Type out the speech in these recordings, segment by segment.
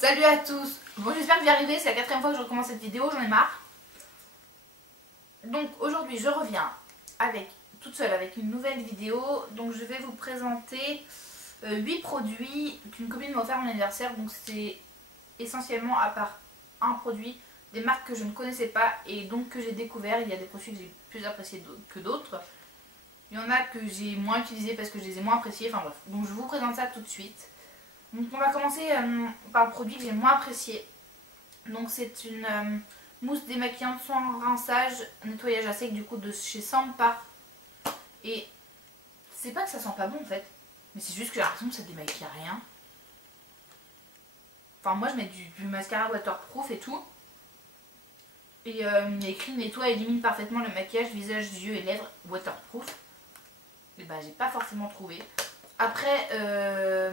Salut à tous. Bon, j'espère que vous y arrivez, c'est la quatrième fois que je recommence cette vidéo, j'en ai marre. Donc aujourd'hui je reviens toute seule avec une nouvelle vidéo. Donc je vais vous présenter 8 produits qu'une copine m'a offert à mon anniversaire. Donc c'est essentiellement, à part un produit, des marques que je ne connaissais pas et donc que j'ai découvert. Il y a des produits que j'ai plus appréciés que d'autres. Il y en a que j'ai moins utilisés parce que je les ai moins appréciés. Enfin bref, donc je vous présente ça tout de suite. Donc on va commencer par le produit que j'ai moins apprécié. Donc c'est une mousse démaquillante sans rinçage, nettoyage à sec du coup de chez Sampar. Et c'est pas que ça sent pas bon en fait, mais c'est juste que j'ai l'impression que ça démaquille rien. Enfin moi je mets du mascara waterproof et tout. Et il y a écrit nettoie et élimine parfaitement le maquillage, visage, yeux et lèvres waterproof. Et bah j'ai pas forcément trouvé. Après,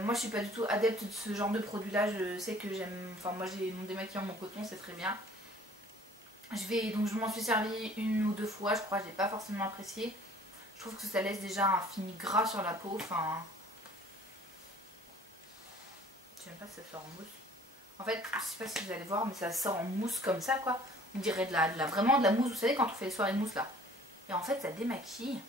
moi je suis pas du tout adepte de ce genre de produit là, je sais que j'aime, enfin moi j'ai mon démaquillant, mon coton, c'est très bien. Donc je m'en suis servi une ou deux fois, je crois, j'ai pas forcément apprécié. Je trouve que ça laisse déjà un fini gras sur la peau, enfin... J'aime pas si ça sort en mousse. En fait, je sais pas si vous allez voir, mais ça sort en mousse comme ça quoi. On dirait vraiment de la mousse, vous savez quand on fait les soirées de mousse là. Et en fait ça démaquille.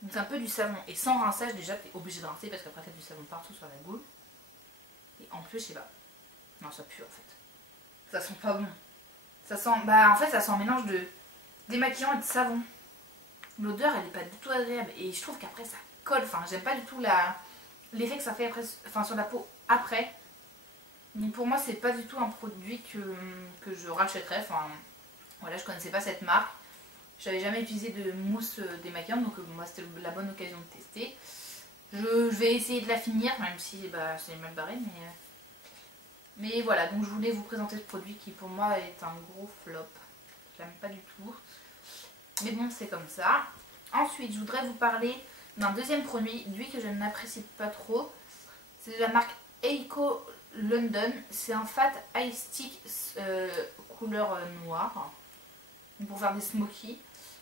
Donc c'est un peu du savon. Et sans rinçage, déjà, t'es obligé de rincer parce qu'après t'as du savon partout sur la boule. Et en plus, je sais pas. Non, ça pue en fait. Ça sent pas bon. Ça sent... Bah en fait, ça sent un mélange de démaquillant et de savon. L'odeur, elle est pas du tout agréable. Et je trouve qu'après, ça colle. Enfin, j'aime pas du tout l'effet que ça fait après... enfin, sur la peau après. Donc pour moi, c'est pas du tout un produit que je rachèterais. Enfin, voilà, je connaissais pas cette marque. J'avais jamais utilisé de mousse démaquillante, donc moi c'était la bonne occasion de tester. Je vais essayer de la finir, même si bah, c'est mal barré, mais voilà, donc je voulais vous présenter ce produit qui pour moi est un gros flop. Je l'aime pas du tout, mais bon c'est comme ça. Ensuite je voudrais vous parler d'un deuxième produit, lui que je n'apprécie pas trop. C'est de la marque Eiko London, c'est un Fat Eye Stick couleur noire, pour faire des smokies.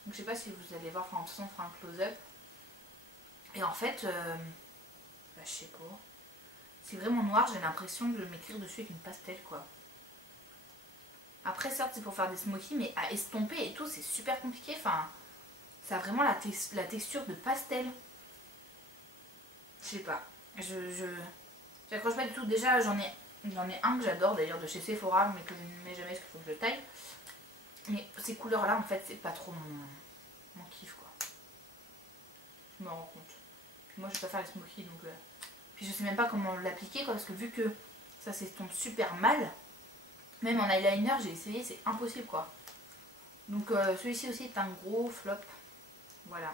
Donc je sais pas si vous allez voir, enfin en tout cas on fera un close-up. Et en fait, bah, je sais pas, c'est vraiment noir, j'ai l'impression de m'écrire dessus avec une pastel quoi. Après certes c'est pour faire des smokies, mais à estomper et tout c'est super compliqué, enfin ça a vraiment la texture de pastel. Je sais pas, j'accroche pas du tout. Déjà j'en ai un que j'adore d'ailleurs de chez Sephora, mais que je ne mets jamais parce qu'il faut que je le taille. Mais ces couleurs là en fait c'est pas trop mon kiff quoi. Je me rends compte. Puis moi je vais pas faire les smokies donc puis je sais même pas comment l'appliquer quoi, parce que vu que ça s'estompe super mal, même en eyeliner j'ai essayé, c'est impossible quoi. Donc celui-ci aussi est un gros flop. Voilà.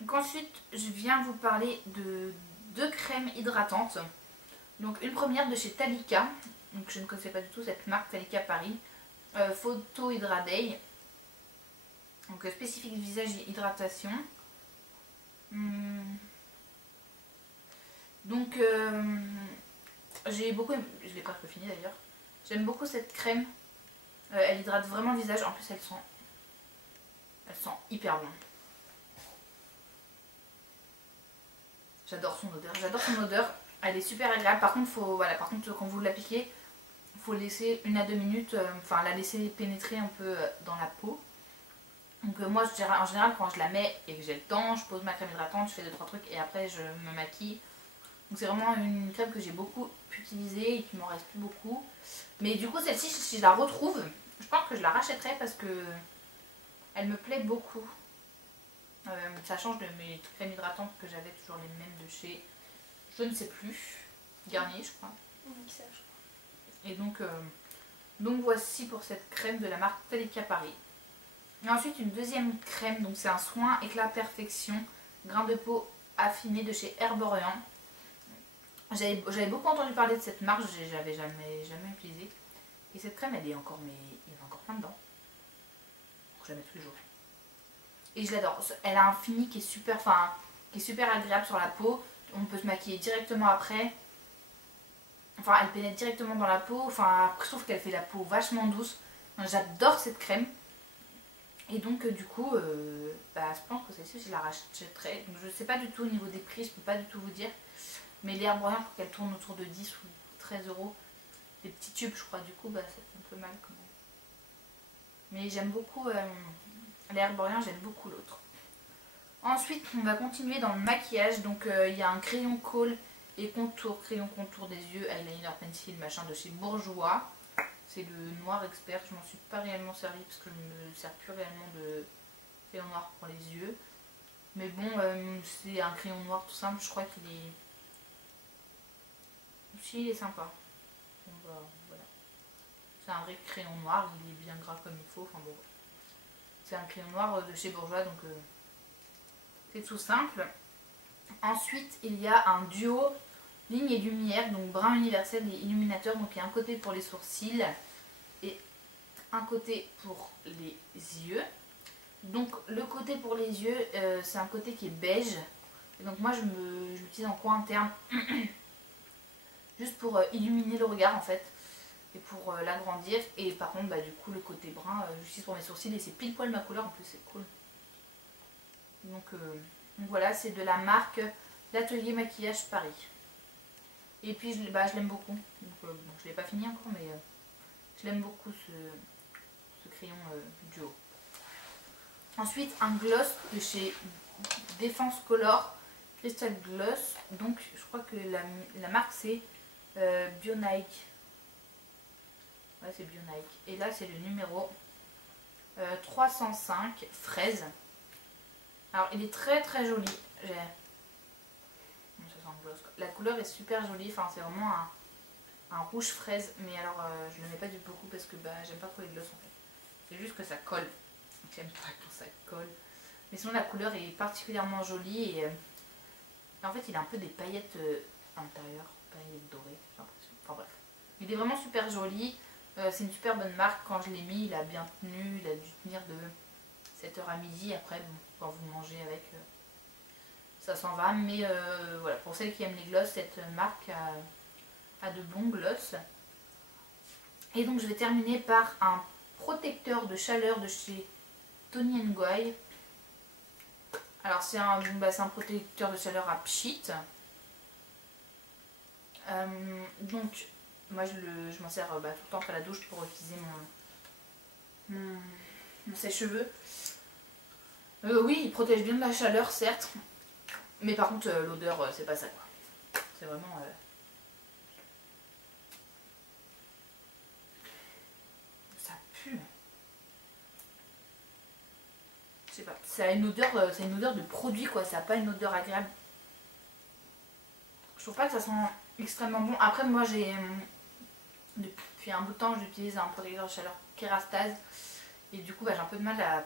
Donc ensuite je viens vous parler de deux crèmes hydratantes. Donc une première de chez Talika, donc je ne connaissais pas du tout cette marque, Talika Paris. Photo Hydra Day, donc spécifique visage et hydratation. Donc j'ai beaucoup aimé, je l'ai presque fini d'ailleurs. J'aime beaucoup cette crème, elle hydrate vraiment le visage, en plus elle sent hyper bon. J'adore son odeur, elle est super agréable. Par contre, quand vous l'appliquez, il faut laisser 1 à 2 minutes, enfin la laisser pénétrer un peu dans la peau. Donc moi en général quand je la mets et que j'ai le temps, je pose ma crème hydratante, je fais 2-3 trucs et après je me maquille. Donc c'est vraiment une crème que j'ai beaucoup utilisée et qui m'en reste plus beaucoup. Mais du coup celle-ci si je la retrouve, je pense que je la rachèterai parce que elle me plaît beaucoup. Ça change de mes crèmes hydratantes que j'avais toujours les mêmes de chez, je ne sais plus, Garnier je crois. Et donc voici pour cette crème de la marque Talika Paris. Et ensuite une deuxième crème, donc c'est un soin éclat perfection, grain de peau affiné de chez Herborian. J'avais beaucoup entendu parler de cette marque, j'avais jamais utilisé. Et cette crème elle est encore, mais il y en a encore plein dedans. Je la mets tous les jours. Et je l'adore, elle a un fini qui est super, agréable sur la peau. On peut se maquiller directement après. Enfin elle pénètre directement dans la peau, enfin je trouve qu'elle fait la peau vachement douce. J'adore cette crème. Et donc du coup, je pense que celle-ci je la rachèterai. Donc je sais pas du tout au niveau des prix, je peux pas du tout vous dire. Mais les Herborian, je crois qu'elles tournent autour de 10 ou 13 euros. Des petits tubes, je crois. Du coup, bah, ça fait un peu mal quand même. Mais j'aime beaucoup les Herborian, j'aime beaucoup l'autre. Ensuite, on va continuer dans le maquillage. Donc, il y a un crayon kohl et contour, crayon contour des yeux, eyeliner, pencil, machin de chez Bourjois. C'est le noir expert. Je m'en suis pas réellement servi parce que je ne me sers plus réellement de crayon noir pour les yeux. Mais bon, c'est un crayon noir tout simple. Je crois qu'il est... Si, il est sympa. Bon, bah, voilà. C'est un vrai crayon noir. Il est bien gras comme il faut. Enfin bon, c'est un crayon noir de chez Bourjois. Donc, c'est tout simple. Ensuite, il y a un duo ligne et lumière. Donc, brun universel et illuminateur. Donc, il y a un côté pour les sourcils et un côté pour les yeux. Donc le côté pour les yeux, c'est un côté qui est beige. Et donc moi je l'utilise en coin interne. Juste pour illuminer le regard en fait. Et pour l'agrandir. Et par contre bah, du coup le côté brun, j'utilise pour mes sourcils. Et c'est pile poil ma couleur en plus, c'est cool. Donc voilà, c'est de la marque l'Atelier Maquillage Paris. Et puis je l'aime beaucoup. Donc, bon, je ne l'ai pas fini encore mais je l'aime beaucoup ce crayon duo. Ensuite, un gloss de chez Défense Color, Crystal Gloss. Donc, je crois que la marque c'est Bionike. Ouais, c'est Bionike. Et là, c'est le numéro 305, fraise. Alors, il est très très joli. Ça sent le gloss, quoi. La couleur est super jolie. Enfin, c'est vraiment un rouge fraise. Mais alors, je ne le mets pas du beaucoup parce que bah, j'aime pas trop les gloss en fait. C'est juste que ça colle. J'aime pas quand ça colle. Mais sinon la couleur est particulièrement jolie et en fait il a un peu des paillettes à l'intérieur. Paillettes dorées, j'ai l'impression. Enfin bref. Il est vraiment super joli. C'est une super bonne marque. Quand je l'ai mis, il a bien tenu. Il a dû tenir de 7h à midi. Après, bon, quand vous mangez avec, ça s'en va. Mais voilà, pour celles qui aiment les gloss, cette marque a de bons gloss. Et donc je vais terminer par un protecteur de chaleur de chez Toni & Guy. Alors c'est un protecteur de chaleur à pchit. Donc moi je m'en sers tout le temps après la douche pour utiliser mon sèche-cheveux. Oui, il protège bien de la chaleur certes. Mais par contre l'odeur c'est pas ça quoi. C'est vraiment... ça pue. Je sais pas, ça a une odeur de produit quoi, ça n'a pas une odeur agréable. Je trouve pas que ça sent extrêmement bon. Après moi j'ai, depuis un bout de temps j'utilise un protecteur de chaleur Kerastase. Et du coup bah, j'ai un peu de mal à...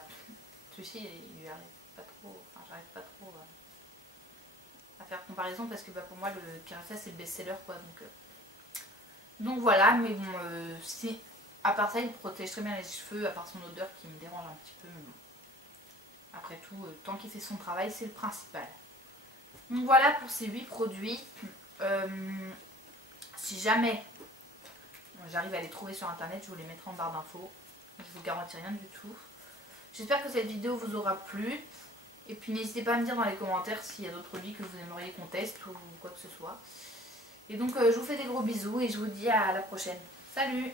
Celui-ci il lui arrive pas trop, enfin j'arrive pas trop à faire comparaison parce que bah, pour moi le Kerastase c'est le best-seller quoi. Donc voilà, mais bon, si à part ça il protège très bien les cheveux, à part son odeur qui me dérange un petit peu, mais bon. Après tout, tant qu'il fait son travail, c'est le principal. Donc voilà pour ces 8 produits. Si jamais j'arrive à les trouver sur internet, je vous les mettrai en barre d'infos. Je vous garantis rien du tout. J'espère que cette vidéo vous aura plu. Et puis n'hésitez pas à me dire dans les commentaires s'il y a d'autres produits que vous aimeriez qu'on teste ou quoi que ce soit. Et donc je vous fais des gros bisous et je vous dis à la prochaine. Salut!